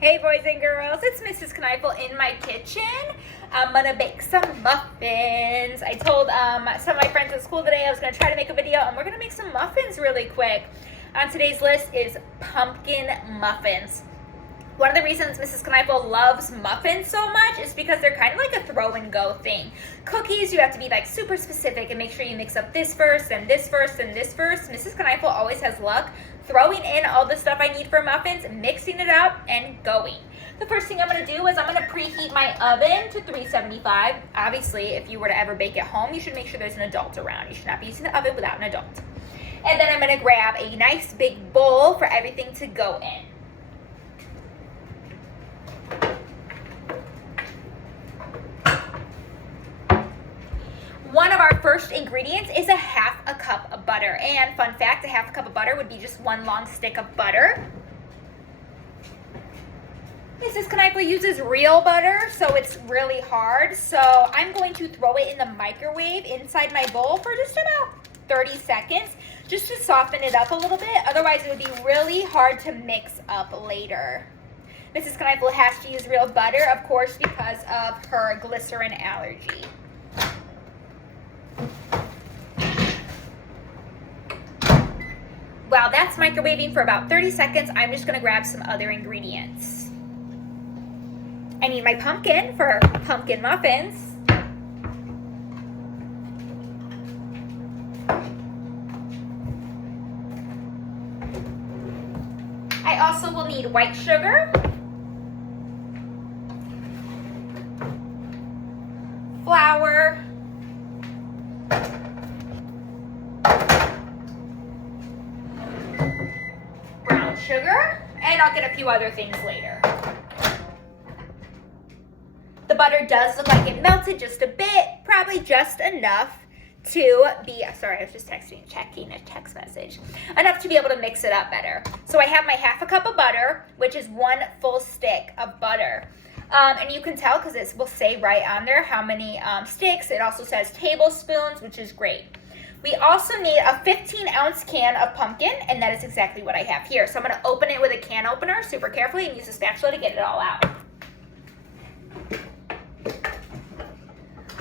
Hey boys and girls, it's Mrs. Kneifel in my kitchen. I'm gonna bake some muffins. I told some of my friends at school today I was gonna try to make a video and we're gonna make some muffins really quick. On today's list is pumpkin muffins. One of the reasons Mrs. Kneifel loves muffins so much is because they're kind of like a throw and go thing. Cookies, you have to be like super specific and make sure you mix up this first and this first and this first. Mrs. Kneifel always has luck throwing in all the stuff I need for muffins, mixing it up, and going. The first thing I'm gonna do is I'm gonna preheat my oven to 375. Obviously, if you were to ever bake at home, you should make sure there's an adult around. You should not be using the oven without an adult. And then I'm gonna grab a nice big bowl for everything to go in. One of our first ingredients is a half a cup of butter. And fun fact, a half a cup of butter would be just one long stick of butter. Mrs. Kneifel uses real butter, so it's really hard. So I'm going to throw it in the microwave inside my bowl for just about 30 seconds, just to soften it up a little bit. Otherwise, it would be really hard to mix up later. Mrs. Kneifel has to use real butter, of course, because of her glycerin allergy. While that's microwaving for about 30 seconds, I'm just gonna grab some other ingredients. I need my pumpkin for pumpkin muffins. I also will need white sugar, flour, brown sugar, and I'll get a few other things later. The butter does look like it melted just a bit, probably just enough to be, sorry, I was just checking a text message, enough to be able to mix it up better. So I have my half a cup of butter, which is one full stick of butter. And you can tell because it will say right on there how many sticks. It also says tablespoons, which is great. We also need a 15-ounce can of pumpkin, and that is exactly what I have here. So I'm going to open it with a can opener super carefully and use a spatula to get it all out.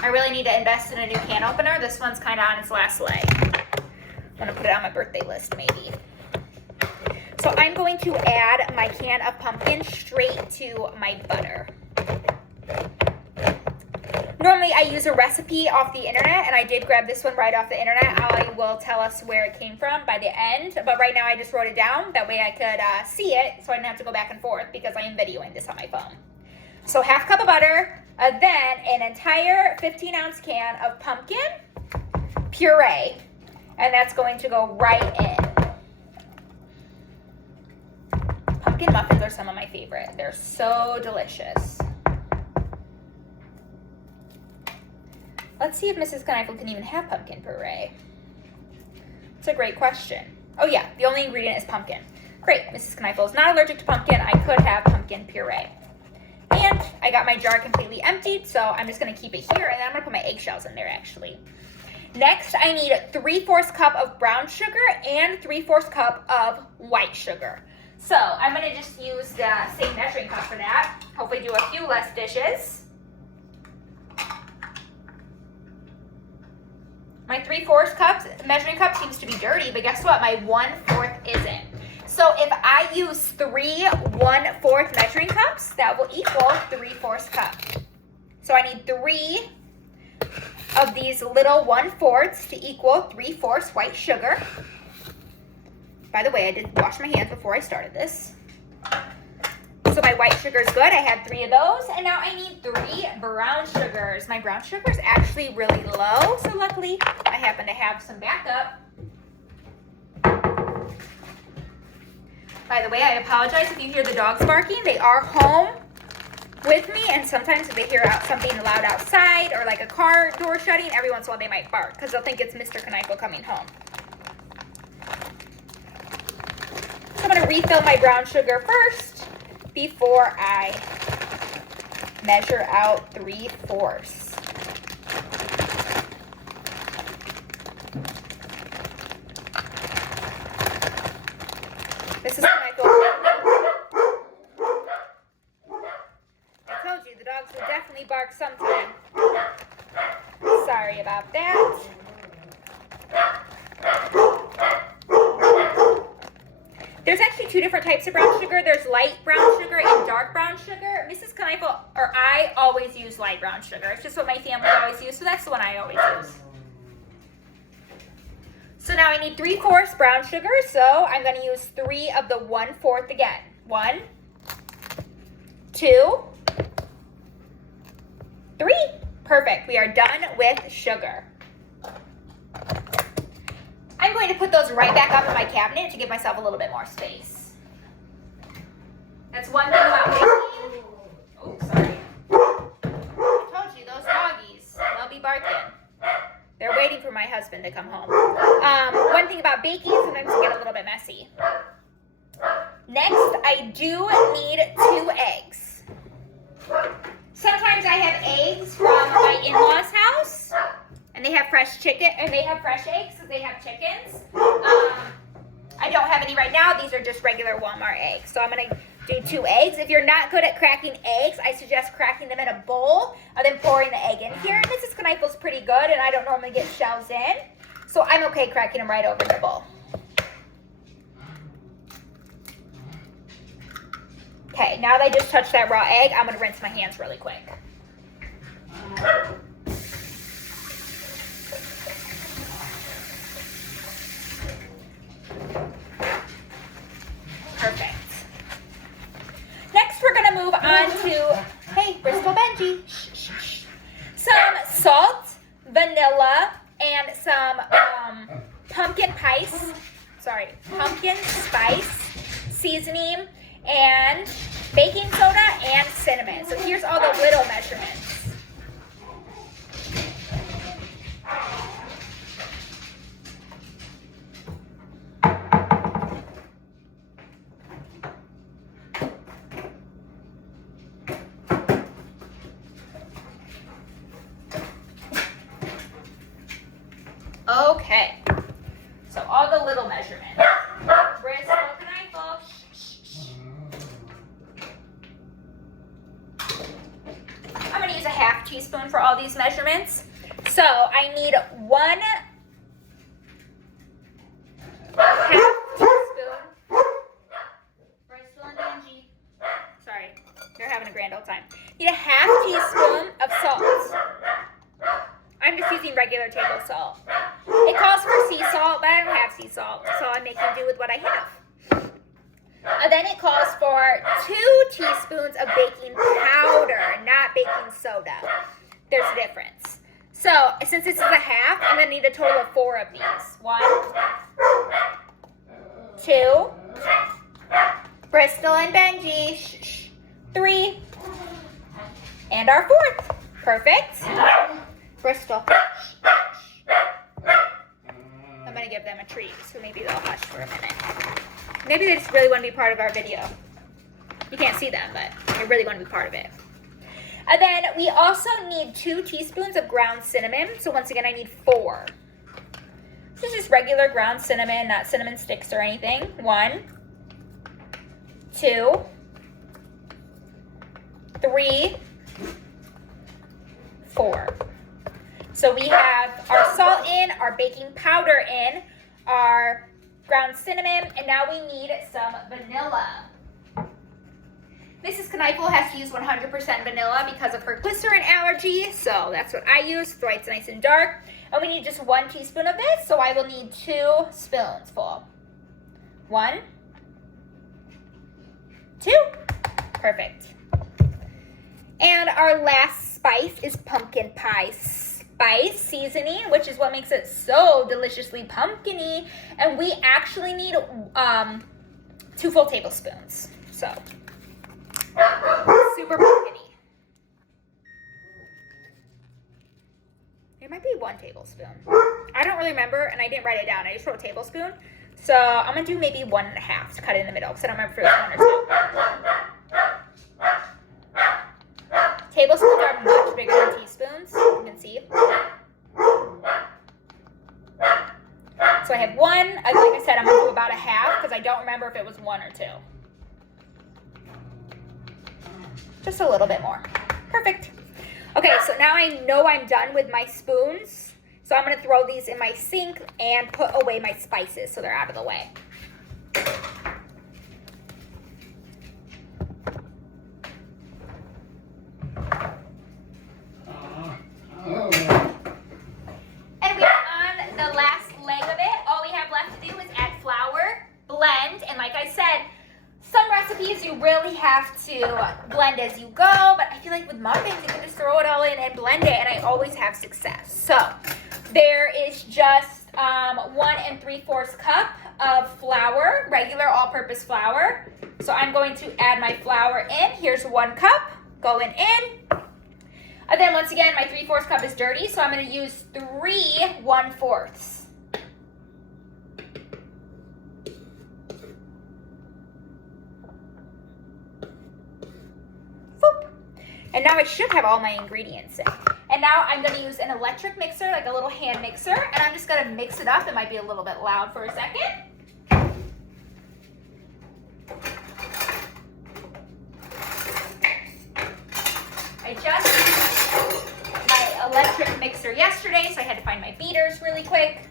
I really need to invest in a new can opener. This one's kind of on its last leg. I'm going to put it on my birthday list maybe. So I'm going to add my can of pumpkin straight to my butter. Normally I use a recipe off the internet, and I did grab this one right off the internet. I will tell us where it came from by the end, but right now I just wrote it down. That way I could see it, so I didn't have to go back and forth because I am videoing this on my phone. So half cup of butter, then an entire 15-ounce can of pumpkin puree, and that's going to go right in. Pumpkin muffins are some of my favorite. They're so delicious. Let's see if Mrs. Kneifel can even have pumpkin puree. It's a great question. Oh yeah, the only ingredient is pumpkin. Great, Mrs. Kneifel is not allergic to pumpkin. I could have pumpkin puree. And I got my jar completely emptied, so I'm just gonna keep it here, and then I'm gonna put my eggshells in there actually. Next, I need 3/4 cup of brown sugar and 3/4 cup of white sugar. So I'm gonna just use the same measuring cup for that. Hopefully do a few less dishes. My 3/4 cup measuring cup seems to be dirty, but guess what? My 1/4 isn't. So if I use 3 1/4 measuring cups, that will equal 3/4 cup. So I need 3 of these little 1/4s to equal 3/4 white sugar. By the way, I did wash my hands before I started this. So my white sugar is good. I had 3 of those. And now I need 3 brown sugars. My brown sugar is actually really low. So luckily, I happen to have some backup. By the way, I apologize if you hear the dogs barking. They are home with me. And sometimes if they hear something loud outside or like a car door shutting, every once in a while they might bark because they'll think it's Mr. Kneifel coming home. So I'm going to refill my brown sugar first before I measure out 3/4. This is Kneifel. dogs will definitely bark sometime. Sorry about that. There's actually two different types of brown sugar. There's light brown sugar and dark brown sugar. Mrs. Kneifel, or I always use light brown sugar. It's just what my family always use, so that's the one I always use. So now I need 3/4 brown sugar, so I'm going to use 3 of the 1/4 again. 1, 2, 3. Perfect. We are done with sugar. I'm going to put those right back up in my cabinet to give myself a little bit more space. That's one thing about baking. Oh, sorry. I told you, those doggies, they'll be barking. They're waiting for my husband to come home. One thing about baking, sometimes it get a little bit messy. Next, I do need 2 eggs. Sometimes I have eggs from my in-laws' house, and they have fresh chicken, and they have fresh eggs because they have chickens. I don't have any right now. These are just regular Walmart eggs. So I'm going to do 2 eggs. If you're not good at cracking eggs, I suggest cracking them in a bowl and then pouring the egg in here. Mrs. Kneifel's pretty good, and I don't normally get shells in. So I'm okay cracking them right over in the bowl. Okay, now that I just touched that raw egg, I'm going to rinse my hands really quick. Perfect. Next, we're going to move on to, hey, Bristol Benji, some salt, vanilla, and some pumpkin spice seasoning, and baking soda and cinnamon. So here's all the little measurements. Okay, so all the little measurements. Bristol Kneifel. I'm going to use a half teaspoon for all these measurements. So I need 1 half teaspoon. Bristol and Angie. Sorry, they're having a grand old time. Need a half teaspoon of salt. I'm just using regular table salt. It calls for sea salt, but I don't have sea salt, so I'm making do with what I have. And then it calls for 2 teaspoons of baking powder, not baking soda. There's a difference. So since this is a half, I'm going to need a total of 4 of these. 1, 2, Bristol and Benji, 3, and our 4th. Perfect. Bristol. I'm going to give them a treat, so maybe they'll hush for a minute. Maybe they just really want to be part of our video. You can't see them, but they really want to be part of it. And then we also need 2 teaspoons of ground cinnamon. So once again, I need 4. This is just regular ground cinnamon, not cinnamon sticks or anything. 1, 2, 3, 4. So we have our salt in, our baking powder in, our ground cinnamon, and now we need some vanilla. Mrs. Kneifel has to use 100% vanilla because of her glycerin allergy, so that's what I use, so it's nice and dark. And we need just 1 teaspoon of this, so I will need 2 spoons full. 1, 2. Perfect. And our last spice is pumpkin pie spice seasoning, which is what makes it so deliciously pumpkin-y. And we actually need 2 full tablespoons. So, super pumpkin-y. It might be 1 tablespoon. I don't really remember, and I didn't write it down. I just wrote tablespoon. So I'm going to do maybe 1.5 to cut it in the middle, because I don't remember if it was 1 or 2. Tablespoons are much bigger than teaspoons, you can see. So I have 1. Like I said, I'm going to do about a half because I don't remember if it was 1 or 2. Just a little bit more. Perfect. Okay, so now I know I'm done with my spoons. So I'm gonna throw these in my sink and put away my spices so they're out of the way. And we are on the last leg of it. All we have left to do is add flour, blend, and like I said, some recipes you really have to blend as you go, but I feel like with muffins, you can just throw it all in and blend it, and I always have success. So there is just 1 3/4 cup of flour, regular all-purpose flour. So I'm going to add my flour in. Here's 1 cup going in. And then once again, my 3/4 cup is dirty, so I'm going to use 3 1/4. And now I should have all my ingredients in. And now I'm going to use an electric mixer, like a little hand mixer, and I'm just going to mix it up. It might be a little bit loud for a second. I just used my electric mixer yesterday, so I had to find my beaters really quick.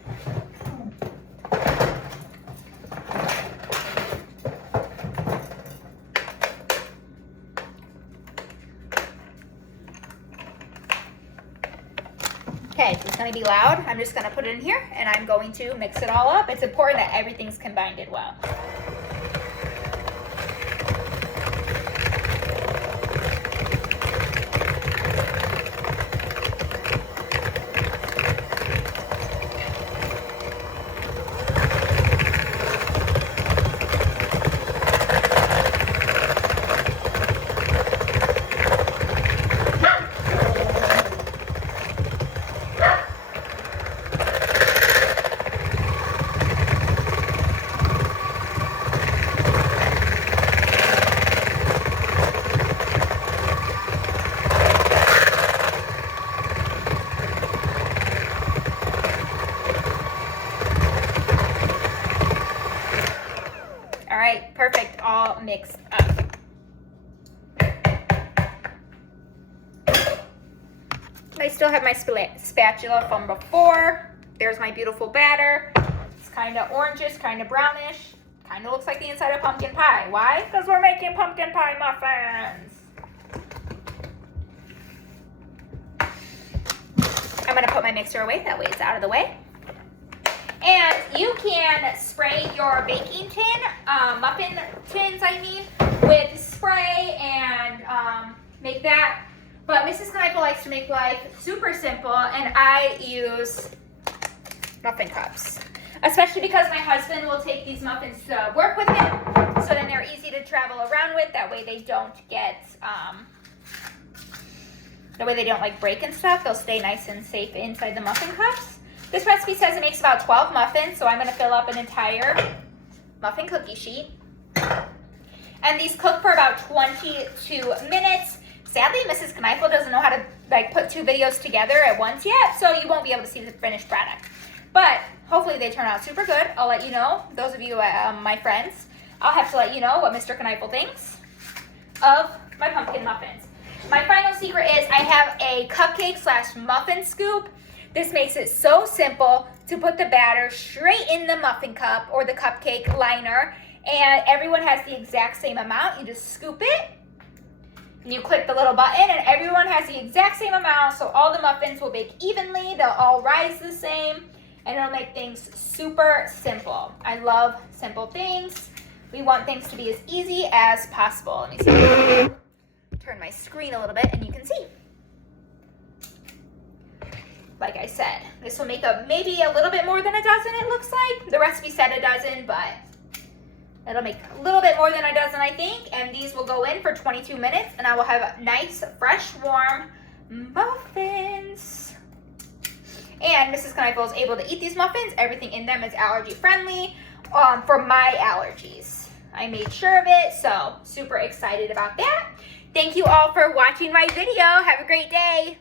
Okay, so it's going to be loud. I'm just going to put it in here, and I'm going to mix it all up. It's important that everything's combined well. Perfect, all mixed up. I still have my spatula from before. There's my beautiful batter. It's kind of orangish, kind of brownish. Kind of looks like the inside of pumpkin pie. Why? Because we're making pumpkin pie muffins. I'm going to put my mixer away. That way it's out of the way. And you can spray your baking tin, muffin tins, with spray and make that. But Mrs. Kneifel likes to make life super simple, and I use muffin cups. Especially because my husband will take these muffins to work with him, so then they're easy to travel around with. That way they don't get, like break and stuff. They'll stay nice and safe inside the muffin cups. This recipe says it makes about 12 muffins, so I'm going to fill up an entire muffin cookie sheet. And these cook for about 22 minutes. Sadly, Mrs. Kneifel doesn't know how to put 2 videos together at once yet, so you won't be able to see the finished product. But hopefully they turn out super good. I'll let you know, those of you, my friends, I'll have to let you know what Mr. Kneifel thinks of my pumpkin muffins. My final secret is I have a cupcake/muffin scoop. This makes it so simple to put the batter straight in the muffin cup or the cupcake liner, and everyone has the exact same amount. You just scoop it, and you click the little button, and everyone has the exact same amount, so all the muffins will bake evenly, they'll all rise the same, and it'll make things super simple. I love simple things. We want things to be as easy as possible. Let me see. Turn my screen a little bit, and you can see. Like I said, this will make up maybe a little bit more than a dozen, it looks like. The recipe said a dozen, but it'll make a little bit more than a dozen, I think. And these will go in for 22 minutes, and I will have nice, fresh, warm muffins. And Mrs. Kneifel is able to eat these muffins. Everything in them is allergy friendly for my allergies. I made sure of it, so super excited about that. Thank you all for watching my video. Have a great day.